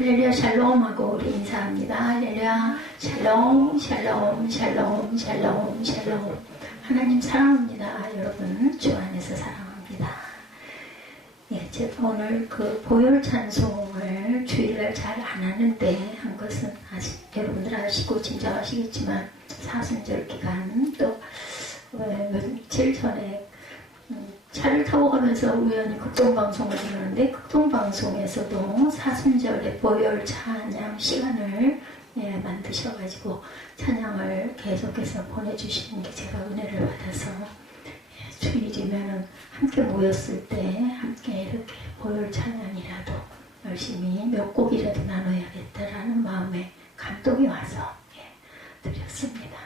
할렐루야 샬롬하고 우리 인사합니다. 할렐루야 샬롬 샬롬 샬롬 샬롬 샬롬. 하나님 사랑합니다. 여러분 주 안에서 사랑합니다. 예, 제가 오늘 그 보혈 찬송을 주일날 잘 안 하는데 한 것은 여러분들 아시고 짐작하시겠지만 사순절 기간 또 며칠 전에 차를 타고 가면서 우연히 극동방송을 듣는데 극동방송에서도 사순절에 보혈 찬양 시간을 만드셔가지고 찬양을 계속해서 보내주시는 게 제가 은혜를 받아서 주일이면은 함께 모였을 때 함께 이렇게 보혈 찬양이라도 열심히 몇 곡이라도 나눠야겠다라는 마음에 감동이 와서 드렸습니다.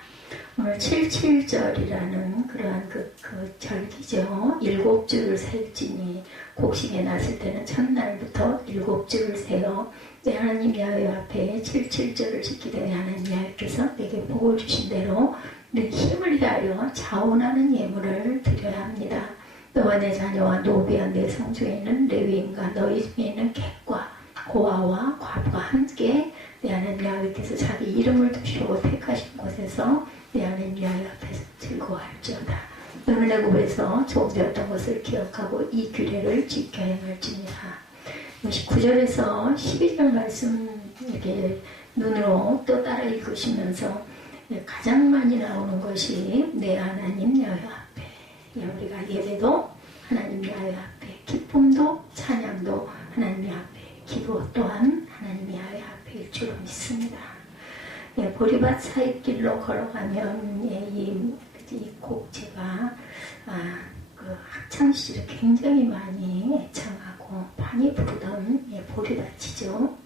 오늘 77절이라는 그러한 그 절기죠. 7줄을 셀지니 곡식에 났을 때는 첫날부터 7줄을 세어 내 하나님 야훼 앞에 77절을 지키되 하나님 야훼께서 내게 복을 주신 대로 늘 힘을 다하여 자원하는 예물을 드려야 합니다. 너와 내 자녀와 노비와 내 성중에 있는 레위인과 너희 중에 있는 객과 고아와 과부가 함께 내 하나님 야훼께서 자기 이름을 두시고 택하신 곳에서 내 하나님 야훼 앞에서 즐거워할지어다. 너는 애굽에서 종되었던 것을 기억하고 이 규례를 지켜 행할지니라. 19절에서 12절 말씀 이렇게 눈으로 또 따라 읽으시면서 가장 많이 나오는 것이 내 하나님 야훼 앞에, 우리가 예배도 하나님 야훼 앞에, 기쁨도 찬양도 하나님 앞에, 기도 또한 하나님 야훼 앞에일 줄 믿습니다. 보리밭 사이길로 걸어가면 이 곡 제가 그 학창시절에 굉장히 많이 애창하고 많이 부르던 보리밭이죠.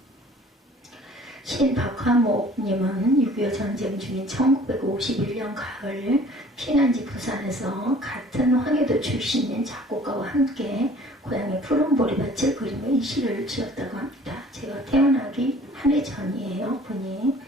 시인 박화목님은 6.25 전쟁 중인 1951년 가을 피난지 부산에서 같은 황해도 출신인 작곡가와 함께 고향의 푸른 보리밭을 그리며 이 시를 지었다고 합니다. 제가 태어나기 한 해 전이에요. 분이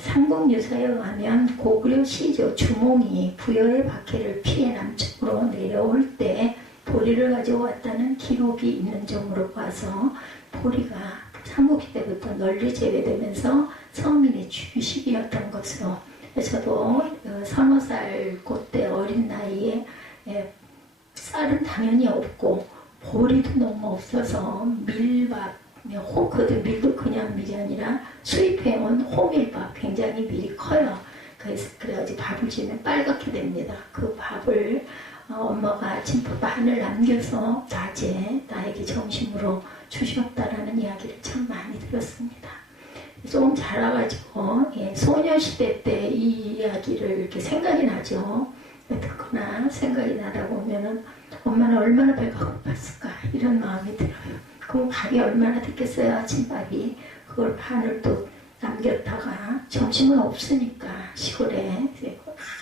삼국유사에 의하면 고구려 시조 주몽이 부여의 박해를 피해 남쪽으로 내려올 때 보리를 가져왔다는 기록이 있는 점으로 봐서 보리가 삼국시대부터 널리 재배되면서 서민의 주식이었던 것으로, 저도 서너 살 그때 어린 나이에 쌀은 당연히 없고 보리도 너무 없어서 밀밥, 밀도 그냥 밀이 아니라 수입해온 호밀밥, 굉장히 밀이 커요. 그래가지고 밥을 지으면 빨갛게 됩니다. 그 밥을 엄마가 아침밥 반을 남겨서 낮에 나에게 점심으로 주셨다라는 이야기를 참 많이 들었습니다. 조금 자라가지고 소녀시대 때 이 이야기를 이렇게 생각이 나죠. 듣거나 생각이 나다 보면은 엄마는 얼마나 배가 고팠을까 이런 마음이 들어요. 그럼 밥이 얼마나 됐겠어요, 아침밥이. 그걸 반을 또 남겼다가 점심은 없으니까 시골에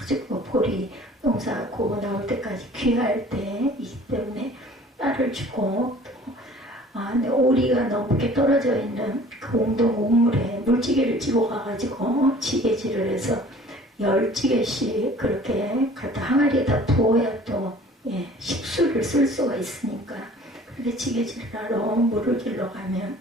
아주 보리 농사 고고 나올 때까지 귀할 때이기 때문에 딸을 주고 또 오리가 높게 떨어져 있는 그 웅동 우물에 물찌개를 지고 가가지고 지게질을 해서 10찌개씩 그렇게 갖다 항아리에다 부어야 또 식수를 쓸 수가 있으니까 그렇게 지게질을 하러 물을 길러 가면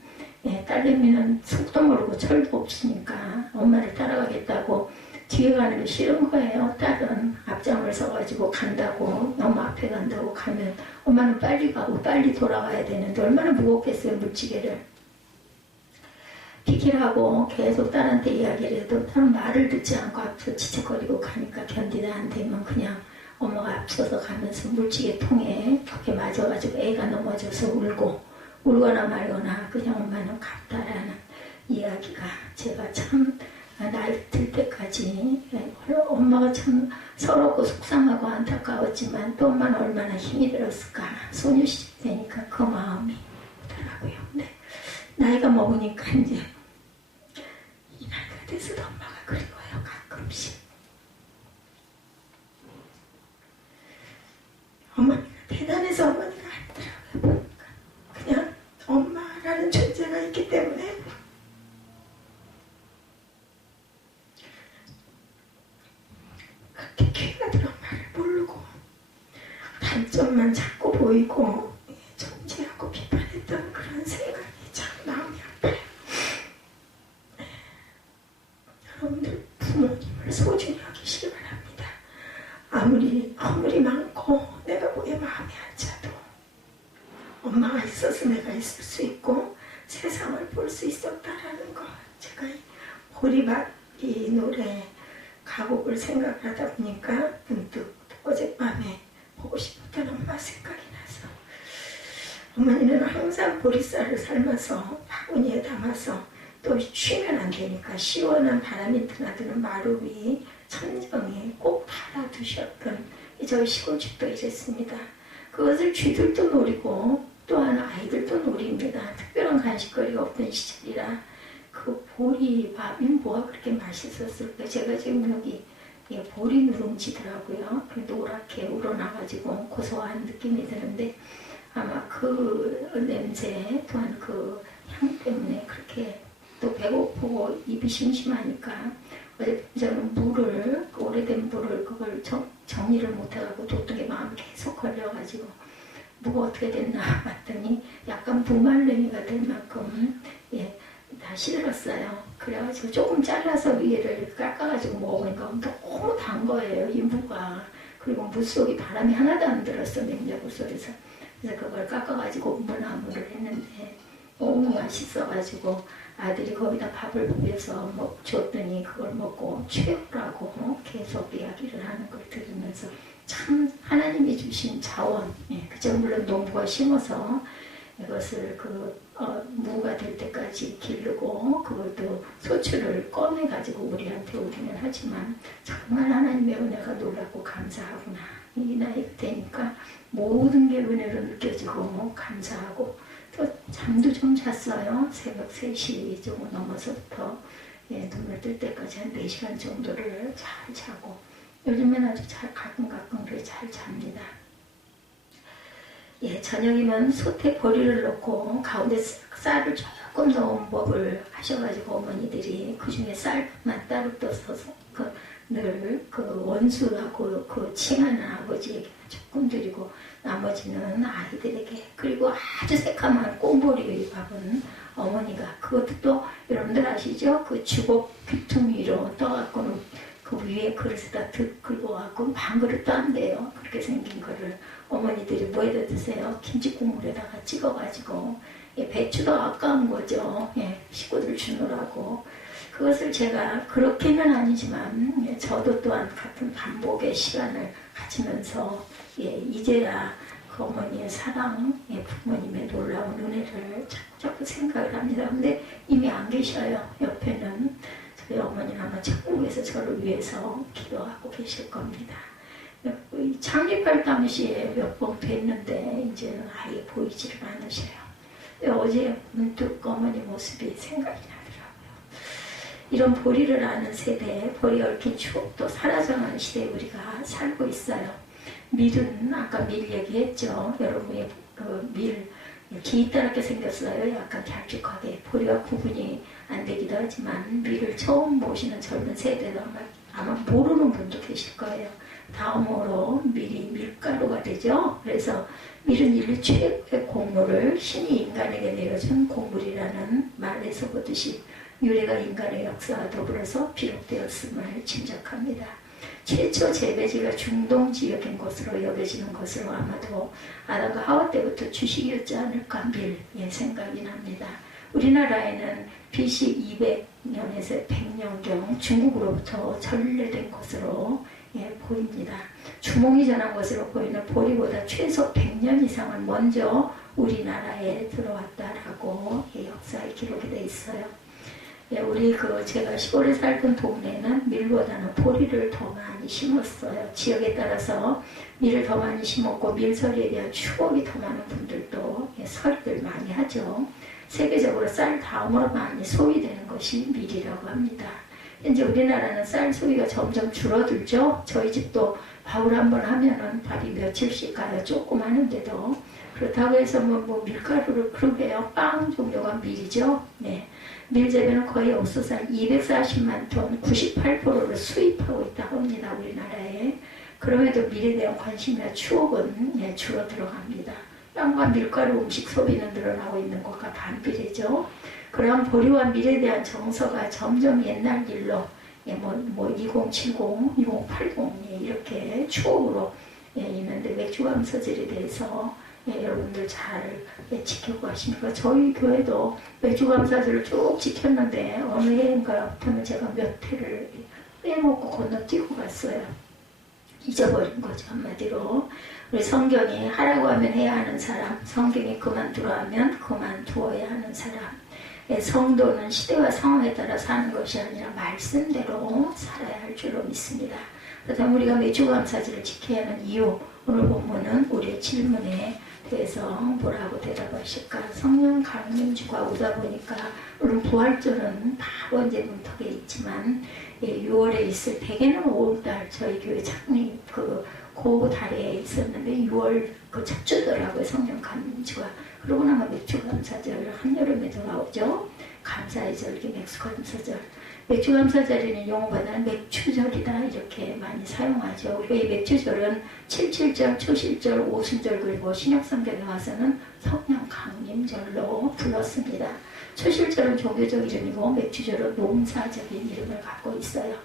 딸내미는 속도 모르고 철도 없으니까 엄마를 따라가겠다고 뒤에 가는 게 싫은 거예요. 딸은 앞장을 서가지고 간다고, 너무 앞에 간다고 가면 엄마는 빨리 가고 빨리 돌아가야 되는데 얼마나 무겁겠어요, 물지개를. 비키를 하고 계속 딸한테 이야기를 해도 딸은 말을 듣지 않고 앞서 지척거리고 가니까 견디다 안 되면 그냥 엄마가 앞서서 가면서 물지개 통에 벽에 맞아가지고 애가 넘어져서 울거나 말거나 그냥 엄마는 갔다라는 이야기가 제가 참 나이 들 때까지 엄마가 참 서럽고 속상하고 안타까웠지만 또 엄마는 얼마나 힘이 들었을까. 소녀시대 되니까 그 마음이 오더라고요. 근데 나이가 먹으니까 이제 이 나이가 돼서도 엄마가 그리워요, 가끔씩. 어머니가 대단해서 어머니가 아니더라고요. 보니까 그냥 엄마라는 존재가 있기 때문에 그렇게 귀가 들어 말을 모르고 단점만 자꾸 보이고 정죄하고 비판했던 그런 생각이 참 마음이 아파요. 소중히 여기시기 바랍니다. 아무리 허물이 많고 내가 왜 마음이 안 차도 엄마가 있어서 내가 있을 수 있고 세상을 볼 수 있었다라는 거. 제가 보리밭 이 노래 가곡을 생각하다 보니까 문득 어젯밤에 보고 싶었던 엄마 생각이 나서 어머니는 항상 보리쌀을 삶아서 바구니에 담아서 또 쉬면 안 되니까 시원한 바람이 드나드는 마루 위 천정에 꼭 달아두셨던 저희 시골집도 이랬습니다. 그것을 쥐들도 노리고 또한 아이들도 노립니다. 특별한 간식거리가 없던 시절이라 그 보리밥이 뭐가 그렇게 맛있었을까. 제가 지금 여기 보리 누룽지더라고요. 노랗게 우러나가지고 고소한 느낌이 드는데 아마 그 냄새 또한 그 향 때문에 그렇게 또 배고프고 입이 심심하니까 어제 저는 물을 오래된 물을 그걸 정리를 못해가지고 뒀던 게 마음이 계속 걸려가지고 뭐가 어떻게 됐나 봤더니 약간 무말랭이가 될 만큼 다 실었어요. 그래가지고 조금 잘라서 위에를 깎아가지고 먹으니까 너무 단 거예요, 이 무가. 그리고 무 속에 바람이 하나도 안 들었어, 냉장고 속에서. 그래서 그걸 깎아가지고 무나무를 했는데 너무 맛있어가지고 아들이 거기다 밥을 비벼서 줬더니 그걸 먹고 최고라고 계속 이야기를 하는 걸 들으면서 참 하나님이 주신 자원, 그저 물론 농부가 심어서 이것을 무가 될 때까지 기르고 그것도 소출을 꺼내가지고 우리한테 오기는 하지만 정말 하나님의 은혜가 놀랍고 감사하구나. 이 나이가 되니까 모든 게 은혜로 느껴지고 감사하고 또 잠도 좀 잤어요. 새벽 3시 정도 넘어서부터 눈을 뜰 때까지 한 4시간 정도를 잘 자고 요즘엔 아주 가끔 그래 잘 잡니다. 저녁이면 솥에 보리를 넣고 가운데 쌀을 조금 넣은 법을 하셔가지고 어머니들이 그 중에 쌀만 따로 떠서 늘 원수하고 칭하는 아버지에게 조금 드리고 나머지는 아이들에게 그리고 아주 새까만 꽁보리 밥은 어머니가 그것도 또 여러분들 아시죠? 그 주걱 귀퉁이로 떠갖고는 그 위에 그릇에다 긁어갖고 반 그릇도 안 돼요. 그렇게 생긴 거를 어머니들이 뭐에다 드세요? 김치국물에다가 찍어가지고 배추도 아까운 거죠. 식구들 주느라고. 그것을 제가 그렇게는 아니지만 저도 또한 같은 반복의 시간을 가지면서 이제야 그 어머니의 사랑, 부모님의 놀라운 은혜를 자꾸 생각을 합니다. 근데 이미 안 계셔요. 옆에는 저희 어머니는 아마 천국에서 저를 위해서 기도하고 계실 겁니다. 창립할 당시에 몇 번 뵀는데 이제는 아예 보이지를 않으셔요. 어제 문득 어머니 모습이 생각이 나더라고요. 이런 보리를 아는 세대, 보리 얽힌 추억도 사라져가는 시대에 우리가 살고 있어요. 밀은 아까 밀 얘기했죠. 여러분이 밀 기있다랗게 생겼어요. 약간 길쭉하게. 보리와 구분이 안 되기도 하지만 밀을 처음 보시는 젊은 세대도 아마 모르는 분도 계실 거예요. 다음으로 밀이 밀가루가 되죠. 그래서 밀은 인류 최고의 곡물을 신이 인간에게 내려준 곡물이라는 말에서 보듯이 유래가 인간의 역사와 더불어서 비롯되었음을 짐작합니다. 최초 재배지가 중동 지역인 것으로 여겨지는 것으로 아마도 아담과 하와 때부터 주식이었지 않을까 밀 생각이 납니다. 우리나라에는 BC 200년에서 100년경 중국으로부터 전래된 것으로 보입니다. 주몽이 전한 것으로 보이는 보리보다 최소 100년 이상은 먼저 우리나라에 들어왔다라고 역사에 기록이 되어 있어요. 우리 제가 시골에 살던 동네는 밀보다는 보리를 더 많이 심었어요. 지역에 따라서 밀을 더 많이 심었고 밀서리에 대한 추억이 더 많은 분들도 설을 많이 하죠. 세계적으로 쌀 다음으로 많이 소비되는 것이 밀이라고 합니다. 현재 우리나라는 쌀 소비가 점점 줄어들죠. 저희 집도 밥을 한번 하면은 밥이 며칠씩 가요. 조금 하는데도. 그렇다고 해서 밀가루를 그러게요. 빵 종류가 밀이죠. 밀 재배는 거의 옥수수쌀 240만 톤, 98%를 수입하고 있다고 합니다. 우리나라에. 그럼에도 밀에 대한 관심이나 추억은 줄어들어갑니다. 빵과 밀가루 음식 소비는 늘어나고 있는 것과 반비례죠. 그러한 보리와 밀에 대한 정서가 점점 옛날 일로 뭐 2070, 2080 이렇게 추억으로 있는데 맥주감사절에 대해서 여러분들 잘 지켜가십니까? 저희 교회도 맥주감사절을 쭉 지켰는데 어느 해인가부터는 제가 몇 회를 빼먹고 건너뛰고 갔어요. 잊어버린 거죠, 한마디로. 우리 성경이 하라고 하면 해야 하는 사람, 성경이 그만두라 하면 그만두어야 하는 사람. 성도는 시대와 상황에 따라 사는 것이 아니라 말씀대로 살아야 할 줄로 믿습니다. 그렇다면 우리가 매주감사절을 지켜야 하는 이유, 오늘 본문은 우리의 질문에 대해서 뭐라고 대답하실까? 성령 강림주가 오다 보니까 물론 부활절은 바로 이제 문턱에 있지만 6월에 있을 대개는 5월달 저희 교회 창립 그 달에 있었는데 6월 그 첫 주더라고요. 성령 강림주가. 그러고 나면 맥주감사절 한여름에 돌아오죠. 감사의 절기 맥주감사절. 맥주감사절에는 용어보다는 맥추절이다 이렇게 많이 사용하죠. 우리가 이 맥추절은 77절, 초실절, 오순절 그리고 신약성경에 와서는 성령 강림절로 불렀습니다. 초실절은 종교적 이름이고 맥추절은 농사적인 이름을 갖고 있어요.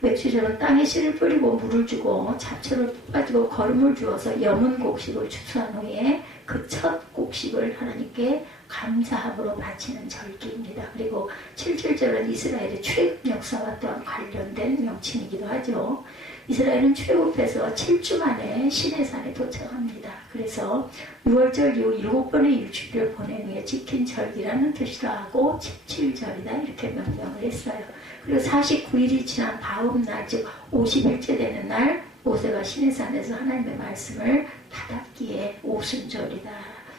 맥추절은 땅에 씨를 뿌리고 물을 주고 잡초를 빠지고 거름을 주어서 염은 곡식을 추수한 후에 그 첫 곡식을 하나님께 감사함으로 바치는 절기입니다. 그리고 77절은 이스라엘의 출애굽 역사와 또한 관련된 명칭이기도 하죠. 이스라엘은 출애굽해서 7주 만에 시내산에 도착합니다. 그래서 6월절 이후 7번의 일주일을 보낸 후에 지킨 절기라는 뜻이라 하고 77절이다 이렇게 명명을 했어요. 그리고 49일이 지난 다음 날, 즉 50일째 되는 날 모세가 시내산에서 하나님의 말씀을 받았기에 오순절이다.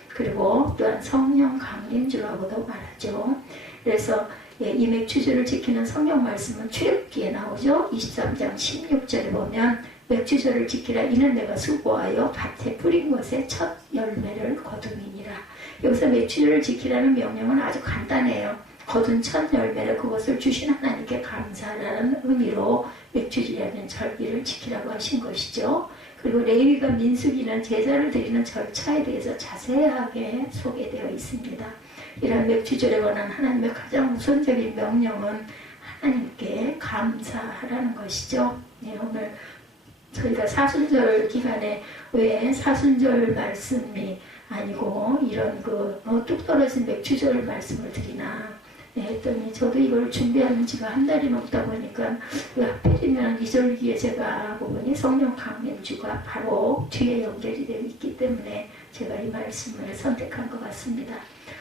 그리고 또한 성령 강림주라고도 말하죠. 그래서 이 맥추절을 지키는 성경 말씀은 출애굽기에 나오죠. 23장 16절에 보면 맥추절을 지키라 이는 내가 수고하여 밭에 뿌린 것에 첫 열매를 거둠이니라. 여기서 맥추절을 지키라는 명령은 아주 간단해요. 거둔 첫 열매를 그것을 주신 하나님께 감사라는 의미로 맥추절이라는 절기를 지키라고 하신 것이죠. 그리고 레위가 민수기는 제사를 드리는 절차에 대해서 자세하게 소개되어 있습니다. 이런 맥추절에 관한 하나님의 가장 우선적인 명령은 하나님께 감사하라는 것이죠. 오늘 저희가 사순절 기간에 왜 사순절 말씀이 아니고 이런 뚝 떨어진 맥추절 말씀을 드리나 했더니 저도 이걸 준비하는 지가 한 달이 넘다 보니까 왜 하필이면 이 절기에 제가 보니 성령 강림주가 바로 뒤에 연결이 되어 있기 때문에 제가 이 말씀을 선택한 것 같습니다.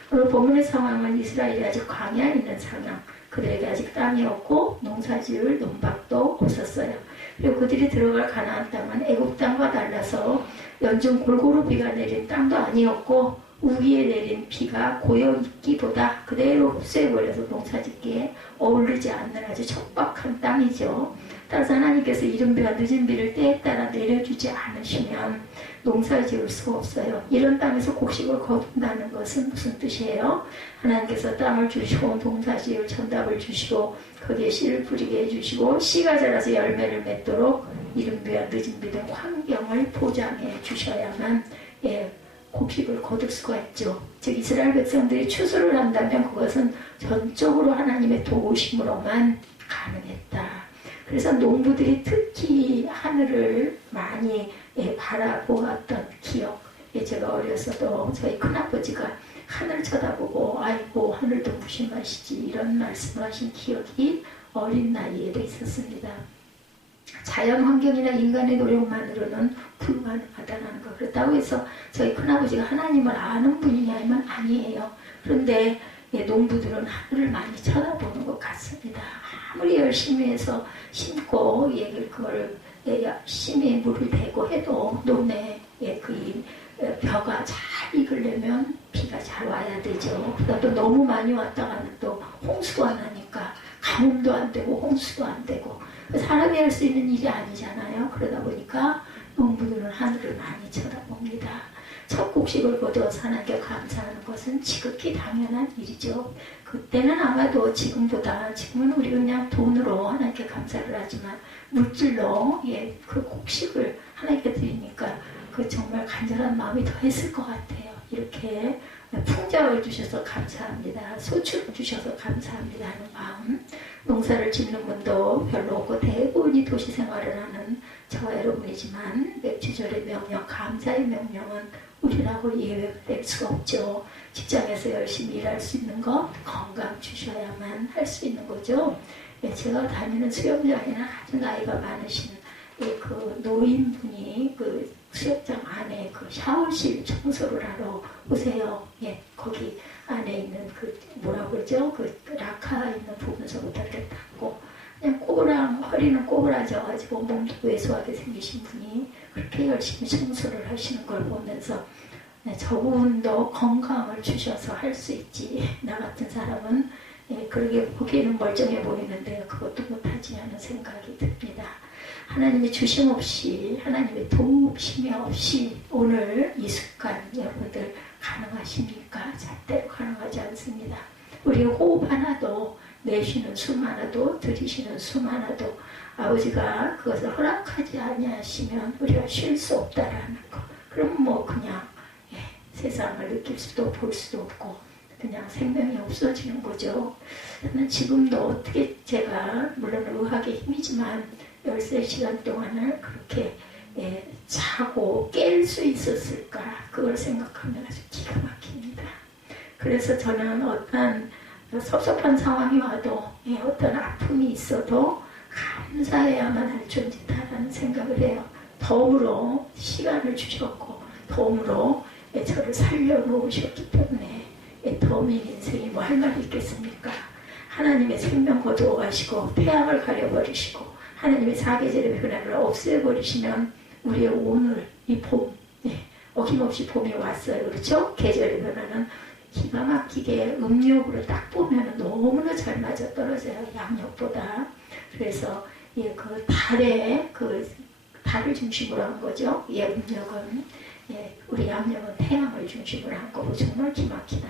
오늘 본문의 상황은 이스라엘이 아직 광야에 있는 상황, 그들에게 아직 땅이 없고 농사지을 논밭도 없었어요. 그리고 그들이 들어갈 가나안 땅은 애굽 땅과 달라서 연중 골고루 비가 내린 땅도 아니었고 우기에 내린 비가 고여있기보다 그대로 흡수해버려서 농사짓기에 어울리지 않는 아주 척박한 땅이죠. 따라서 하나님께서 이른 비와 늦은 비를 때에 따라 내려주지 않으시면 농사 지을 수가 없어요. 이런 땅에서 곡식을 거둔다는 것은 무슨 뜻이에요? 하나님께서 땅을 주시고 농사 지을 전답을 주시고 거기에 씨를 뿌리게 해주시고 씨가 자라서 열매를 맺도록 이른 비와 늦은 비 등 환경을 보장해 주셔야만 곡식을 거둘 수가 있죠. 즉 이스라엘 백성들이 추수를 한다면 그것은 전적으로 하나님의 도우심으로만 가능했다. 그래서 농부들이 특히 하늘을 많이 바라보았던 기억. 제가 어렸어도 저희 큰아버지가 하늘 쳐다보고 아이고 하늘도 무심하시지 이런 말씀을 하신 기억이 어린 나이에도 있었습니다. 자연 환경이나 인간의 노력만으로는 불가능하다는 것. 그렇다고 해서 저희 큰아버지가 하나님을 아는 분이냐면 아니에요. 그런데 농부들은 하늘을 많이 쳐다보는 것 같습니다. 아무리 열심히 해서 심고 그걸 열심히 물을 대고 해도 논에 그 벼가 잘 익으려면 비가 잘 와야 되죠. 그러다 또 너무 많이 왔다가는 또 홍수도 안 하니까 가뭄도 안 되고 홍수도 안 되고 사람이 할 수 있는 일이 아니잖아요. 그러다 보니까 농부들은 하늘을 많이 쳐다봅니다. 첫 곡식을 거두어서 하나님께 감사하는 것은 지극히 당연한 일이죠. 그때는 아마도 지금은 우리가 그냥 돈으로 하나님께 감사를 하지만 물질로 그 곡식을 하나님께 드리니까 그 정말 간절한 마음이 더했을 것 같아요. 이렇게 풍작을 주셔서 감사합니다. 소출을 주셔서 감사합니다 하는 마음. 농사를 짓는 분도 별로 없고 대부분이 도시 생활을 하는 저와 여러분이지만 맥주절의 명령, 감사의 명령은 우리라고 예외될 수가 없죠. 직장에서 열심히 일할 수 있는 것, 건강 주셔야만 할 수 있는 거죠. 제가 다니는 수영장에는 아주 나이가 많으신 그 노인분이 그 수영장 안에 그 샤워실 청소를 하러 오세요. 거기 안에 있는 그 뭐라고 그러죠? 그 라카 있는 부분서부터 이렇게 닦고 그냥 허리는 꼬부라져가지고 몸도 왜소하게 생기신 분이 그렇게 열심히 청소를 하시는 걸 보면서 저분도 건강을 주셔서 할 수 있지. 나 같은 사람은 그러게 보기에는 멀쩡해 보이는데 그것도 못하지 하는 생각이 듭니다. 하나님의 주심 없이 하나님의 도우심이 없이 오늘 이 습관 여러분들 가능하십니까? 절대로 가능하지 않습니다. 우리의 호흡 하나도 내쉬는 숨 하나도 들이쉬는 숨 하나도 아버지가 그것을 허락하지 아니하시면 우리가 쉴 수 없다라는 거. 그럼 뭐 그냥 세상을 느낄 수도 볼 수도 없고 그냥 생명이 없어지는 거죠. 저는 지금도 어떻게 제가 물론 의학의 힘이지만 13시간 동안을 그렇게 자고 깰 수 있었을까 그걸 생각하면 아주 기가 막힙니다. 그래서 저는 어떤 섭섭한 상황이 와도 어떤 아픔이 있어도 감사해야만 할 존재다라는 생각을 해요. 덤으로 시간을 주셨고 덤으로 저를 살려놓으셨기 때문에 덤인 인생이 뭐 할 말이 있겠습니까? 하나님의 생명 거두어가시고 태양을 가려버리시고 하나님의 사계절의 변화를 없애버리시면 우리의 오늘 이 봄, 어김없이 봄이 왔어요. 그렇죠? 계절의 변화는 기가 막히게 음력으로 딱 보면 너무나 잘 맞아 떨어져요. 양력보다. 그래서 그 달을 중심으로 한 거죠. 음력은 우리 양력은 태양을 중심으로 한 거고 정말 기막히다.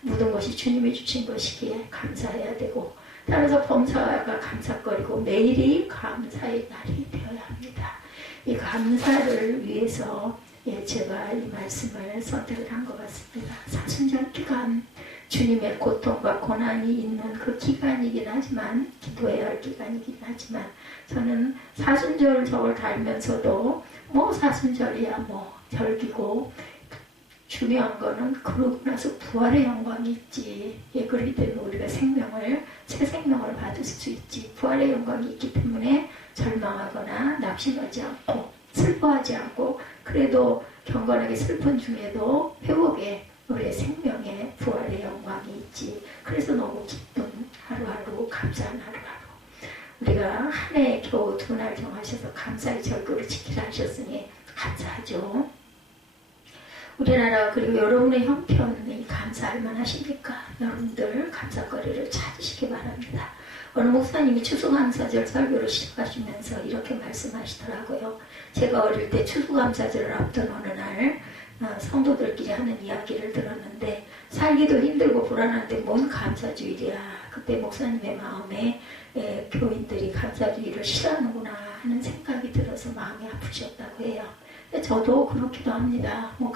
모든 것이 주님이 주신 것이기에 감사해야 되고 따라서 범사가 감사거리고 매일이 감사의 날이 되어야 합니다. 이 감사를 위해서 제가 이 말씀을 선택을 한 것 같습니다. 사순절 기간 주님의 고통과 고난이 있는 그 기간이긴 하지만 기도해야 할 기간이긴 하지만 저는 사순절 저걸 달면서도 뭐 사순절이야 뭐 절기고 중요한 거는 그러고 나서 부활의 영광이 있지. 그렇기 때문에 우리가 새 생명을 받을 수 있지. 부활의 영광이 있기 때문에 절망하거나 낙심하지 않고 슬퍼하지 않고 그래도 경건하게 슬픈 중에도 회복에 우리의 생명에 부활의 영광이 있지. 그래서 너무 기쁜 하루하루 감사한 하루하루. 우리가 한 해에 겨우 2날 정하셔서 감사의 절기를 지키라 하셨으니 감사하죠. 우리나라 그리고 여러분의 형편이 감사할 만하십니까? 여러분들 감사거리를 찾으시기 바랍니다. 어느 목사님이 추수감사절 설교를 시작하시면서 이렇게 말씀하시더라고요. 제가 어릴 때 추수감사절을 앞둔 어느 날 성도들끼리 하는 이야기를 들었는데 살기도 힘들고 불안한데 뭔 감사주일이야. 그때 목사님의 마음에 교인들이 감사주일을 싫어하는구나 하는 생각이 들어서 마음이 아프셨다고 해요. 저도 그렇기도 합니다. 뭐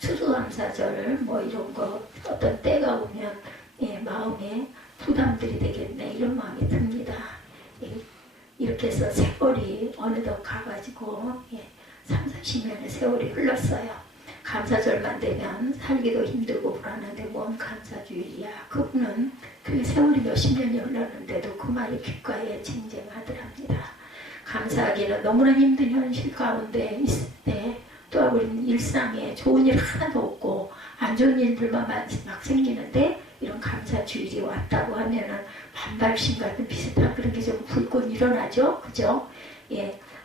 추수감사절 뭐 이런 거 어떤 때가 오면 마음에 부담들이 되겠네 이런 마음이 듭니다. 이렇게 해서 세월이 어느덧 가가지고 30-40년의 세월이 흘렀어요. 감사절만 되면 살기도 힘들고 불안한데 뭔 감사주일이야. 그분은 그 세월이 몇십 년이 흘렀는데도 그 말이 귓가에 쟁쟁하더랍니다. 감사하기는 너무나 힘든 현실 가운데 있을 때 또 우리는 일상에 좋은 일 하나도 없고 안 좋은 일들만 막 생기는데 이런 감사주일이 왔다고 하면은 반발심 같은 비슷한 그런 게 좀 불끈 일어나죠. 그죠?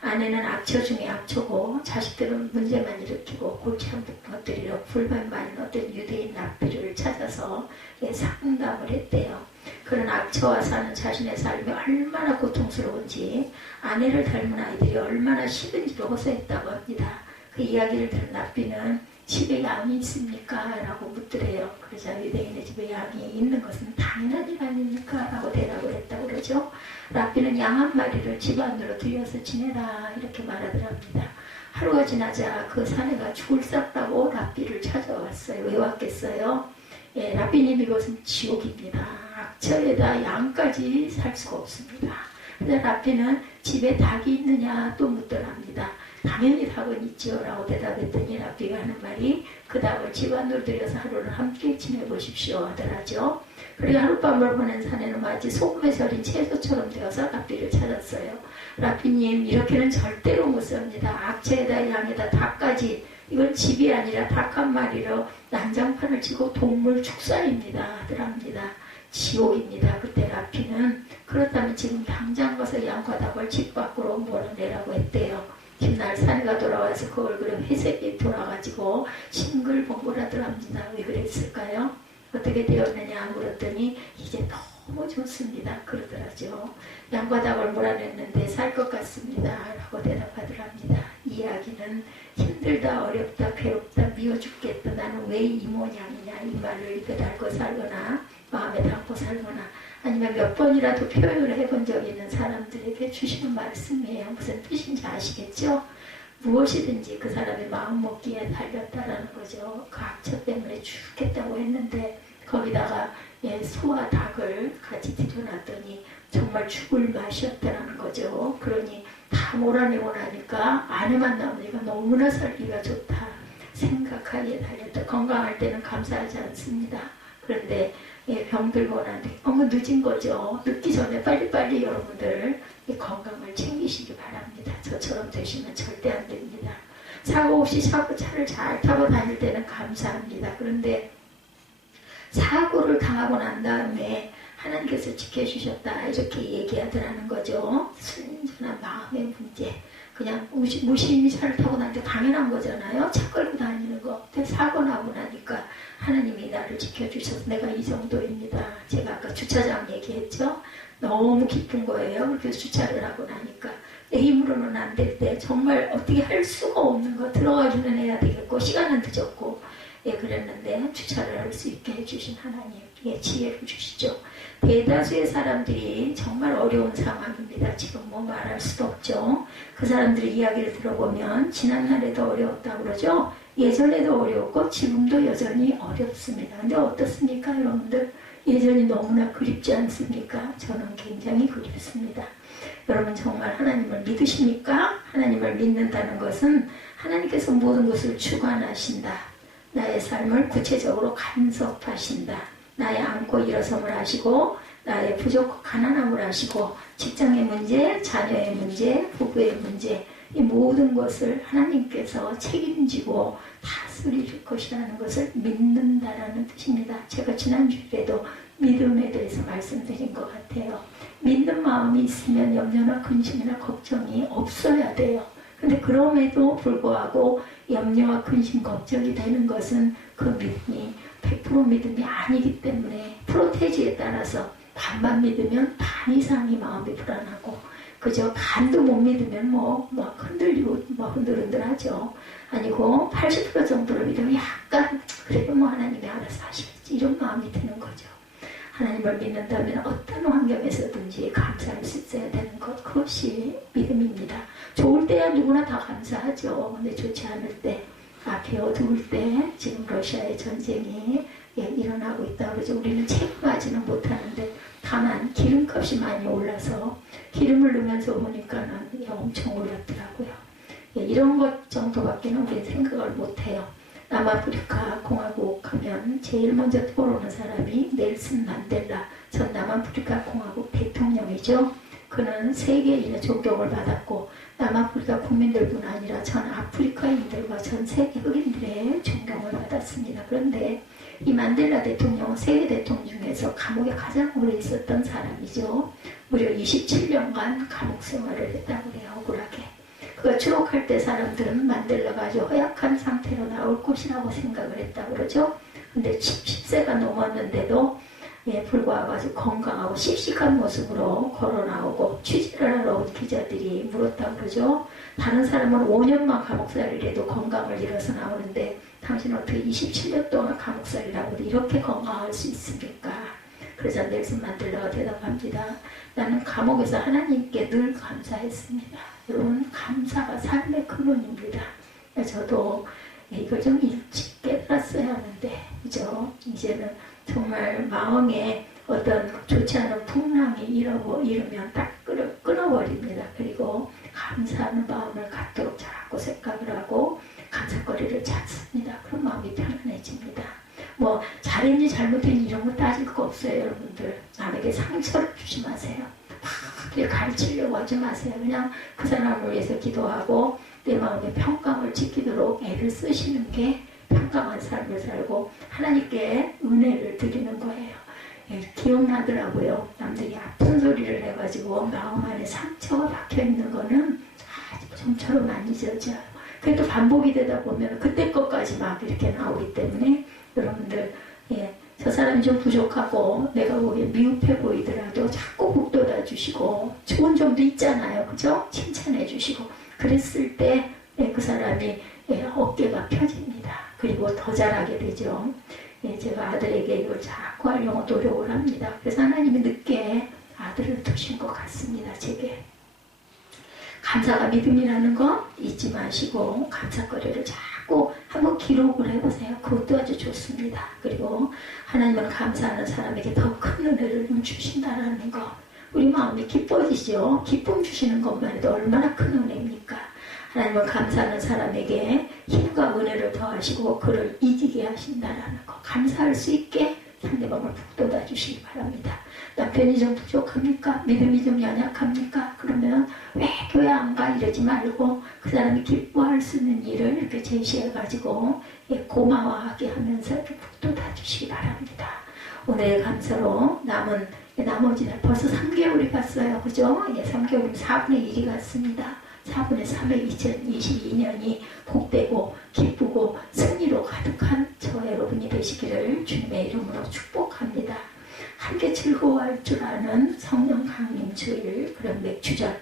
아내는 악처 중에 악처고 자식들은 문제만 일으키고 골치 아픈 것들이라 불만 많은 어떤 유대인 랍비를 찾아서 상담을 했대요. 그런 악처와 사는 자신의 삶이 얼마나 고통스러운지 아내를 닮은 아이들이 얼마나 싫은지도 호소했다고 합니다. 그 이야기를 들은 랍비는 집에 양이 있습니까? 라고 묻더래요. 그러자 유대인의 집에 양이 있는 것은 당연한 일 아닙니까? 라고 대답을 했다고 그러죠. 랍비는 양 한 마리를 집 안으로 들여서 지내라 이렇게 말하더랍니다. 하루가 지나자 그 사내가 죽을 싹라고 랍비를 찾아왔어요. 왜 왔겠어요? 예, 라비님 이것은 지옥입니다. 악처에다 양까지 살 수가 없습니다. 그래서 라비는 집에 닭이 있느냐 또 묻더랍니다. 당연히 닭은 있지요 라고 대답했더니 라비가 하는 말이 그 닭을 집안으로 들여서 하루를 함께 지내보십시오 하더라죠. 그리고 하룻밤을 보낸 사내는 마치 소금에 절인 채소처럼 되어서 라비를 찾았어요. 라비님 이렇게는 절대로 못 삽니다. 악체에다 양에다 닭까지 이건 집이 아니라 닭 한 마리로 난장판을 치고 동물 축사입니다 하더랍니다. 지옥입니다. 그때 라피는 그렇다면 지금 당장 가서 양과 닭을 집 밖으로 몰아내라고 했대요. 뒷날 사내가 돌아와서 그 얼굴에 회색이 돌아가지고 싱글벙글하더랍니다. 왜 그랬을까요? 어떻게 되었느냐 물었더니 이제 너무 좋습니다 그러더라죠. 양과 닭을 몰아냈는데 살 것 같습니다 라고 대답하더랍니다. 이야기는 힘들다 어렵다 괴롭다 미워 죽겠다 나는 왜 이 모양이냐 이 말을 입에 달고 살거나 마음에 담고 살거나 아니면 몇 번이라도 표현을 해본 적이 있는 사람들에게 주시는 말씀이에요. 무슨 뜻인지 아시겠죠? 무엇이든지 그 사람의 마음 먹기에 달렸다라는 거죠. 그 악처 때문에 죽겠다고 했는데 거기다가 소와 닭을 같이 들여놨더니 정말 죽을 맛이었다라는 거죠. 그러니 다 몰아내고 나니까 아내만 남으니까 너무나 살기가 좋다. 생각하기에 달렸다. 건강할 때는 감사하지 않습니다. 그런데 병들고 나는데 너무 늦은 거죠. 늦기 전에 빨리빨리 여러분들 건강을 챙기시기 바랍니다. 저처럼 되시면 절대 안 됩니다. 사고 없이 차를 잘 타고 다닐 때는 감사합니다. 그런데 사고를 당하고 난 다음에 하나님께서 지켜주셨다 이렇게 얘기하더라는 거죠. 순전한 마음의 문제. 그냥 무심히 차를 타고 다니는데 당연한 거잖아요. 차 끌고 다니는 거. 근데 사고 나고 나니까 하나님이 나를 지켜주셔서 내가 이 정도입니다. 제가 아까 주차장 얘기했죠. 너무 기쁜 거예요. 그렇게 주차를 하고 나니까 내 힘으로는 안 될 때 정말 어떻게 할 수가 없는 거 들어가기는 해야 되겠고 시간은 늦었고 그랬는데 주차를 할 수 있게 해주신 하나님 지혜를 주시죠. 대다수의 사람들이 정말 어려운 상황입니다. 지금 뭐 말할 수도 없죠. 그 사람들의 이야기를 들어보면 지난날에도 어려웠다고 그러죠. 예전에도 어려웠고 지금도 여전히 어렵습니다. 근데 어떻습니까 여러분들? 예전이 너무나 그립지 않습니까? 저는 굉장히 그립습니다. 여러분 정말 하나님을 믿으십니까? 하나님을 믿는다는 것은 하나님께서 모든 것을 주관하신다. 나의 삶을 구체적으로 간섭하신다. 나의 안고 일어섬을 아시고 나의 부족과 가난함을 아시고 직장의 문제, 자녀의 문제, 부부의 문제 이 모든 것을 하나님께서 책임지고 다스릴 것이라는 것을 믿는다라는 뜻입니다. 제가 지난주에도 믿음에 대해서 말씀드린 것 같아요. 믿는 마음이 있으면 염려나 근심이나 걱정이 없어야 돼요. 근데 그럼에도 불구하고 염려와 근심, 걱정이 되는 것은 그 믿음이 100% 믿음이 아니기 때문에 프로테지에 따라서 반만 믿으면 반 이상이 마음이 불안하고 그저 반도 못 믿으면 막 흔들리고 흔들흔들하죠. 아니고 80% 정도를 믿으면 약간 그래도 하나님이 알아서 하시겠지 이런 마음이 드는 거죠. 하나님을 믿는다면 어떤 환경에서든지 감사할 수 있어야 되는 것 그것이 믿음입니다. 좋을 때야 누구나 다 감사하죠. 근데 좋지 않을 때 앞에 어두울 때 지금 러시아의 전쟁이 일어나고 있다고 그러죠. 우리는 체감하지는 못하는데 다만 기름값이 많이 올라서 기름을 넣으면서 보니까는 엄청 올랐더라고요. 이런 것 정도밖에는 우리는 생각을 못해요. 남아프리카 공화국 하면 제일 먼저 떠오르는 사람이 넬슨 만델라 전 남아프리카 공화국 대통령이죠. 그는 세계인의 존경을 받았고 남아프리카 국민들뿐 아니라 전 아프리카인들과 전 세계 흑인들의 존경을 받았습니다. 그런데 이 만델라 대통령은 세계 대통령 중에서 감옥에 가장 오래 있었던 사람이죠. 무려 27년간 감옥 생활을 했다고 해요. 억울하게. 그가 추록할 때 사람들은 만델라가 아주 허약한 상태로 나올 것이라고 생각을 했다고 그러죠. 근데 10세가 넘었는데도 불구하고 아주 건강하고 씩씩한 모습으로 걸어 나오고 취재를 하러 온 기자들이 물었다고 그러죠. 다른 사람은 5년만 감옥살이를 해도 건강을 잃어서 나오는데 당신은 어떻게 27년 동안 감옥살이라고 이렇게 건강할 수 있습니까? 그러자 넬슨 만델라가 대답합니다. 나는 감옥에서 하나님께 늘 감사했습니다. 여러분 감사가 삶의 근원입니다. 저도 이걸 좀 일찍 깨달았어야 하는데 그죠? 이제는 정말 마음에 어떤 좋지 않은 풍랑이 이러면 딱 끊어버립니다. 그리고 감사하는 마음을 갖도록 자꾸 생각을 하고 감사거리를 찾습니다. 그런 마음이 편안해집니다. 뭐 잘했니 잘못했니 이런 거 따질 거 없어요. 여러분들 남에게 상처를 주지 마세요. 막 가르치려고 하지 마세요. 그냥 그 사람을 위해서 기도하고 내 마음의 평강을 지키도록 애를 쓰시는 게 평강한 삶을 살고 하나님께 은혜를 드리는 거예요. 예, 기억나더라고요. 남들이 아픈 소리를 해가지고 마음 안에 상처가 박혀있는 거는 좀처럼 안 잊어져요. 그래도 반복이 되다 보면 그때 것까지 막 이렇게 나오기 때문에 여러분들 저 사람이 좀 부족하고 내가 보기에 미흡해 보이더라도 자꾸 북돋아 주시고 좋은 점도 있잖아요. 그죠? 칭찬해 주시고 그랬을 때 그 사람이 어깨가 펴집니다. 그리고 더 잘하게 되죠. 제가 아들에게 이걸 자꾸 하려고 노력을 합니다. 그래서 하나님이 늦게 아들을 두신 것 같습니다. 제게. 감사가 믿음이라는 거 잊지 마시고 감사거리를 자꾸 한번 기록을 해보세요. 그것도 아주 좋습니다. 그리고 하나님은 감사하는 사람에게 더 큰 은혜를 주신다는 거. 우리 마음이 기뻐지죠. 기쁨 주시는 것만 해도 얼마나 큰 은혜입니까? 하나님은 감사하는 사람에게 힘과 은혜를 더하시고 그를 이기게 하신다라는 거. 감사할 수 있게 상대방을 북돋아 주시기 바랍니다. 남편이 좀 부족합니까? 믿음이 좀 연약합니까? 그러면 왜 교회 안 가? 이러지 말고 그 사람이 기뻐할 수 있는 일을 이렇게 제시해가지고 고마워하게 하면서 이렇게 북돋아 주시기 바랍니다. 오늘의 감사로 남은 나머지 날 벌써 3개월이 갔어요. 그죠? 3개월이면 4분의 1이 갔습니다. 4분의 3의 2022년이 복되고 기쁘고 승리로 가득한 저 여러분이 되시기를 주님의 이름으로 축복합니다. 함께 즐거워할 줄 아는 성령 강림 주일 그런 맥주절.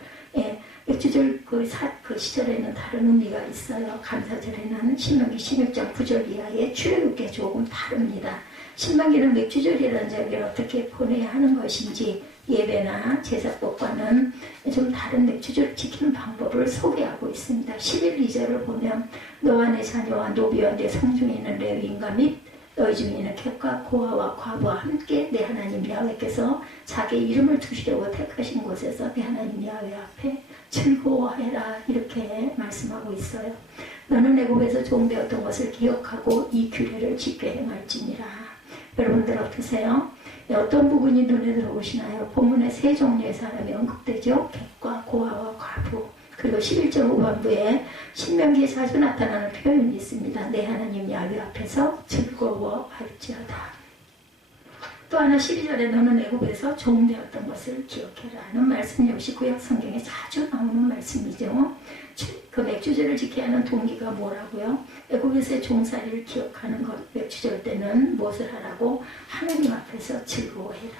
맥주절 그 시절에는 다른 의미가 있어요. 감사절에는 신명기 16장 9절 이하의 출애굽기가 조금 다릅니다. 신명기는 맥주절이라는 절기를 어떻게 보내야 하는 것인지 예배나 제사법과는 좀 다른 맥주절 지키는 방법을 소개하고 있습니다. 11, 2절을 보면 너와 내 자녀와 노비와 내 성중에 있는 레위인과 및 너희 중에 있는 객과 고아와 과부와 함께 내 하나님 야훼께서 자기 이름을 두시려고 택하신 곳에서 내 하나님 야훼 앞에 즐거워해라 이렇게 말씀하고 있어요. 너는 애굽에서 종되었던 것을 기억하고 이 규례를 지켜 행할지니라. 여러분들 어떠세요? 어떤 부분이 눈에 들어오시나요? 본문에 세 종류의 사람이 언급되죠. 객과 고아와 과부. 그리고 11절 후반부에 신명기에 자주 나타나는 표현이 있습니다. 내 하나님 야훼 앞에서 즐거워할지어다. 또 하나 12절에 너는 애굽에서 종되었던 것을 기억해라 하는 말씀 역시 구약 성경에 자주 나오는 말씀이죠. 그 맥주절을 지켜야 하는 동기가 뭐라고요? 애굽에서의 종살이를 기억하는 것. 맥주절 때는 무엇을 하라고? 하나님 앞에서 즐거워해라.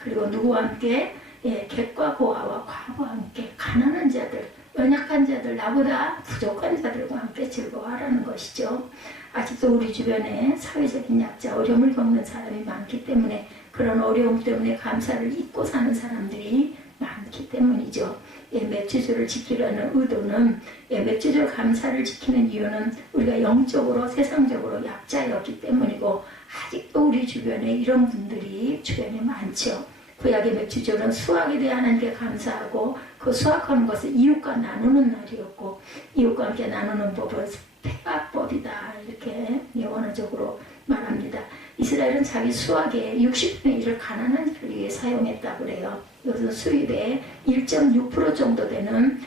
그리고 누구와 함께? 객과 고아와 과부와 함께 가난한 자들, 연약한 자들, 나보다 부족한 자들과 함께 즐거워하라는 것이죠. 아직도 우리 주변에 사회적인 약자, 어려움을 겪는 사람이 많기 때문에 그런 어려움 때문에 감사를 잊고 사는 사람들이 많기 때문이죠. 맥주절을 지키려는 의도는 맥주절 감사를 지키는 이유는 우리가 영적으로 세상적으로 약자였기 때문이고 아직도 우리 주변에 이런 분들이 주변에 많죠. 구약의 맥주절은 수확에 대해 하나님께 감사하고 그 수확하는 것을 이웃과 나누는 날이었고 이웃과 함께 나누는 법은 폐가법이다 이렇게 원어적으로 말합니다. 이스라엘은 자기 수확의 60분의 1을 가난한 자를 위해 사용했다고 그래요. 이것은 수입의 1.6% 정도 되는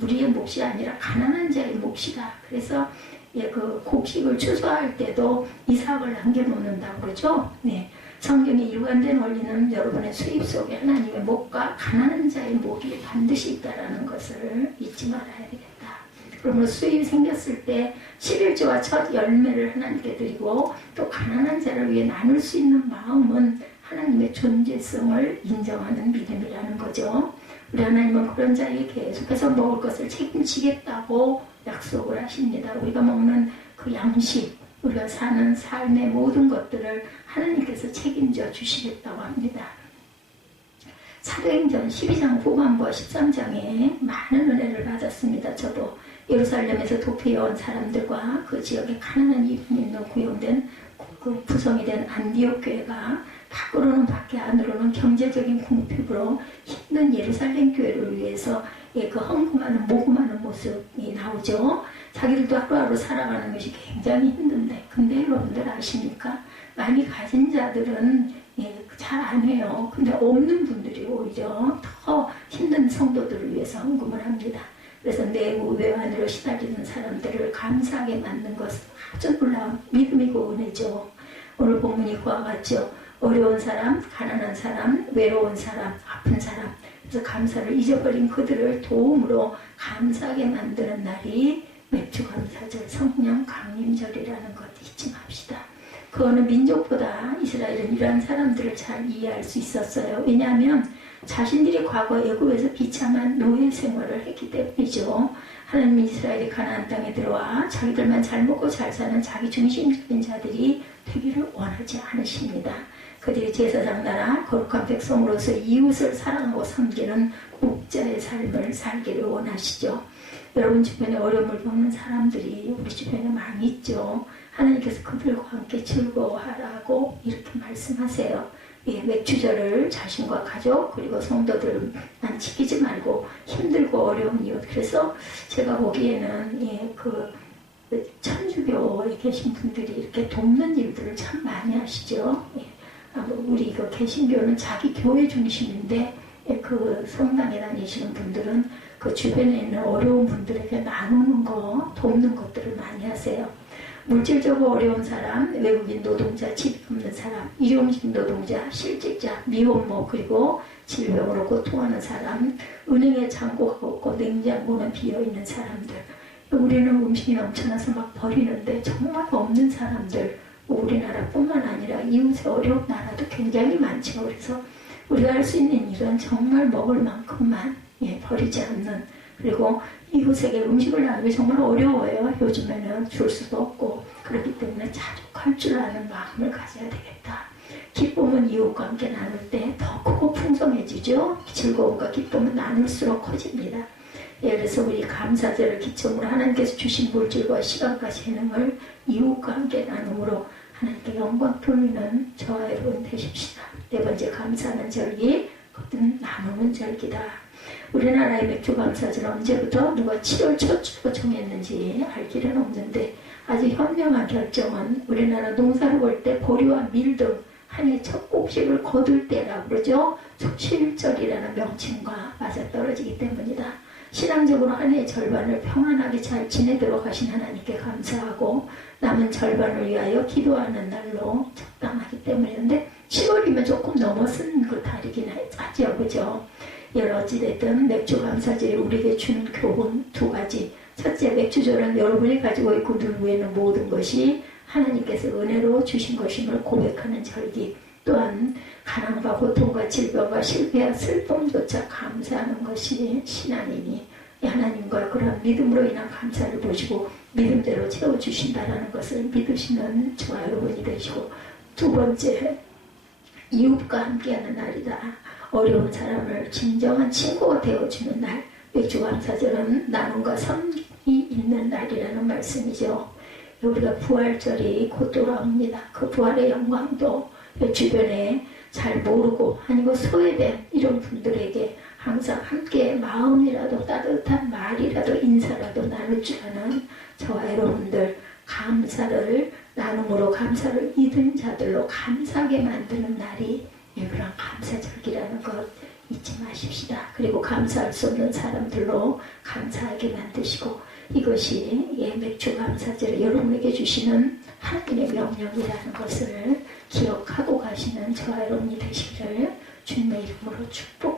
우리의 몫이 아니라 가난한 자의 몫이다. 그래서 그 곡식을 추수할 때도 이삭을 남겨놓는다고 그러죠. 성경의 일관된 원리는 여러분의 수입 속에 하나님의 목과 가난한 자의 목이 반드시 있다는 것을 잊지 말아야 되겠다. 그러므로 수입이 생겼을 때 11조와 첫 열매를 하나님께 드리고 또 가난한 자를 위해 나눌 수 있는 마음은 하나님의 존재성을 인정하는 믿음이라는 거죠. 우리 하나님은 그런 자에게 계속해서 먹을 것을 책임지겠다고 약속을 하십니다. 우리가 먹는 그 양식, 우리가 사는 삶의 모든 것들을 하나님께서 책임져 주시겠다고 합니다. 사도행전 12장 후반부와 13장에 많은 은혜를 받았습니다. 저도 예루살렘에서 도피해온 사람들과 그 지역에 가난한 이웃민으로 구성된 그 구성이 된 안디옥 교회가 밖으로는 밖에 안으로는 경제적인 궁핍으로 힘든 예루살렘 교회를 위해서 그 헌금하는 모금하는 모습이 나오죠. 자기들도 하루하루 살아가는 것이 굉장히 힘든데, 근데 여러분들 아십니까? 많이 가진 자들은 잘 안 해요. 근데 없는 분들이 오히려 더 힘든 성도들을 위해서 헌금을 합니다. 그래서 내부 외환으로 시달리는 사람들을 감사하게 만든 것은 아주 놀라운 믿음이고 은혜죠. 오늘 본문이 그와 같죠. 어려운 사람, 가난한 사람, 외로운 사람, 아픈 사람, 그래서 감사를 잊어버린 그들을 도움으로 감사하게 만드는 날이 맥주감사절, 성령 강림절이라는 것 잊지 맙시다. 그 어느 민족보다 이스라엘은 이러한 사람들을 잘 이해할 수 있었어요. 왜냐하면 자신들이 과거 애굽에서 비참한 노예 생활을 했기 때문이죠. 하나님 이스라엘이 가나안 땅에 들어와 자기들만 잘 먹고 잘 사는 자기 중심적인 자들이 되기를 원하지 않으십니다. 그들이 제사장 나라 거룩한 백성으로서 이웃을 사랑하고 섬기는 목자의 삶을 살기를 원하시죠. 여러분 주변에 어려움을 겪는 사람들이 우리 주변에 많이 있죠. 하나님께서 그들과 함께 즐거워하라고 이렇게 말씀하세요. 맥주절을 자신과 가족 그리고 성도들만 지키지 말고 힘들고 어려운 이웃. 그래서 제가 보기에는 그 천주교에 계신 분들이 이렇게 돕는 일들을 참 많이 하시죠. 우리 그 개신교는 자기 교회 중심인데 그 성당에 다니시는 분들은 그 주변에 있는 어려운 분들에게 나누는 거, 돕는 것들을 많이 하세요. 물질적으로 어려운 사람, 외국인 노동자, 집 없는 사람, 일용직 노동자, 실직자, 미혼모, 그리고 질병으로 고통하는 사람, 은행에 잔고가 없고 냉장고는 비어있는 사람들, 우리는 음식이 넘쳐나서 막 버리는데 정말 없는 사람들, 우리나라뿐만 아니라 이웃의 어려운 나라도 굉장히 많죠. 그래서 우리가 할 수 있는 일은 정말 먹을 만큼만 버리지 않는, 그리고 이웃에게 음식을 나누기 정말 어려워요. 요즘에는 줄 수도 없고. 그렇기 때문에 자족할 줄 아는 마음을 가져야 되겠다. 기쁨은 이웃과 함께 나눌 때 더 크고 풍성해지죠. 즐거움과 기쁨은 나눌수록 커집니다. 그래서 우리 감사절을 기점으로 하나님께서 주신 물질과 시간과 재능을 이웃과 함께 나눔으로 하나님께 영광 돌리는 저와 여러분 되십시다. 네 번째 감사하는 절기, 그것은 나누는 절기다. 우리나라의 맥주감사절 언제부터 누가 7월 첫 주로 정했는지 알 길은 없는데 아주 현명한 결정은 우리나라 농사를 볼 때 보리와 밀 등 한 해 첫 곡식을 거둘 때라고 그러죠. 초실절이라는 명칭과 맞아떨어지기 때문이다. 신앙적으로 한 해의 절반을 평안하게 잘 지내도록 하신 하나님께 감사하고 남은 절반을 위하여 기도하는 날로 적당하기 때문인데 7월이면 조금 넘어선 그 달이긴 하죠. 그죠? 어찌됐든 맥주감사절이 우리에게 주는 교훈 두 가지. 첫째, 맥주절은 여러분이 가지고 있고 누리고 있는 모든 것이 하나님께서 은혜로 주신 것임을 고백하는 절기. 또한 가난과 고통과 질병과 실패와 슬픔조차 감사하는 것이 신앙이니 하나님과 그런 믿음으로 인한 감사를 보시고 믿음대로 채워주신다는 것을 믿으시는 저와 여러분이 되시고, 두 번째, 이웃과 함께하는 날이다. 어려운 사람을 진정한 친구가 되어주는 날. 맥주감사절은 나눔과 섬김이 있는 날이라는 말씀이죠. 우리가 부활절이 곧 돌아옵니다. 그 부활의 영광도 주변에 잘 모르고 아니고 소외된 이런 분들에게 항상 함께 마음이라도 따뜻한 말이라도 인사라도 나눌 줄 아는 저와 여러분들, 감사를 나눔으로 감사를 잊은 자들로 감사하게 만드는 날이 그런 감사절기라는 것 잊지 마십시다. 그리고 감사할 수 없는 사람들로 감사하게 만드시고, 이것이 맥주감사절에 여러분에게 주시는 하나님의 명령이라는 것을 기억하고 가시는 저와 여러분이 되시기를 주님의 이름으로 축복합니다.